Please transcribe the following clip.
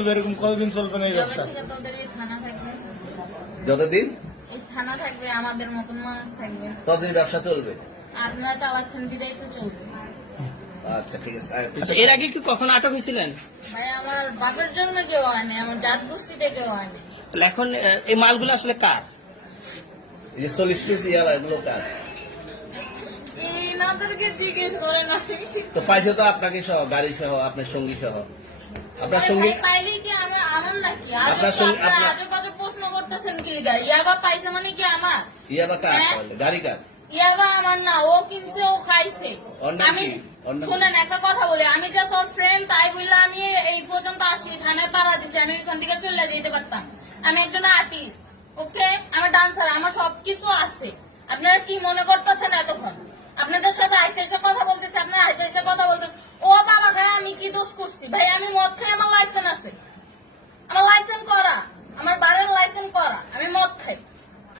এরকম কতদিন চলবে না এই ব্যবসা? থেকে তোদের এই থানা থাকবে। যতদিন? থানা থাকবে আমাদের মতন মানুষ থাকবে। ততদিন ব্যবসা চলবে? আপনারা চালাচ্ছেন বিদায় তো চলবে। আচ্ছা ঠিক আছে। আচ্ছা এর আগে কি কখনো আটক হয়েছিলেন? ভাই আমার বাপের জন্য কেউ হয়নি আমার জাত গোষ্ঠীতে কেউ হয়নি। এখন এই মালগুলো আসলে কার? এই যে চল্লিশ পিস ইয়াবা এগুলো কার? এনাদেরকে জিজ্ঞেস করে না। তো পাইছে তো আপনাকে সহ গাড়ি সহ আপনার সঙ্গী সহ। আপনার সঙ্গী পাইলে কি আমি আমার নাকি? আপনার সঙ্গে- প্রশ্ন করতেছেন কি ইয়াবা পাইছে মানে কি আমার? ইয়াবা কার হ্যাঁ? গাড়ি কার? ইয়াবা আমার না ও কিনছে ও খাইছে। আমি শুনেন একটা কথা বলি। আমি যে তোর ফ্রেন্ড তাই বললে আমি এই পর্যন্ত আসি। থানায় পাড়া দিছি। আমি ওইখান থেকে চলে যেতে পারতাম। আমি একজন আর্টিস্ট ওকে আমার ডান্সার আমার সবকিছু আছে। আপনারা কি মনে করতেছেন এতক্ষণ? আপনাদের সাথে আইসা কথা বলতেছে, আপনার আইসা কথা বলতেছে ও বাবা ভাই, আমি কি দোষ করছি? ভাই, আমি মদ খাই আমার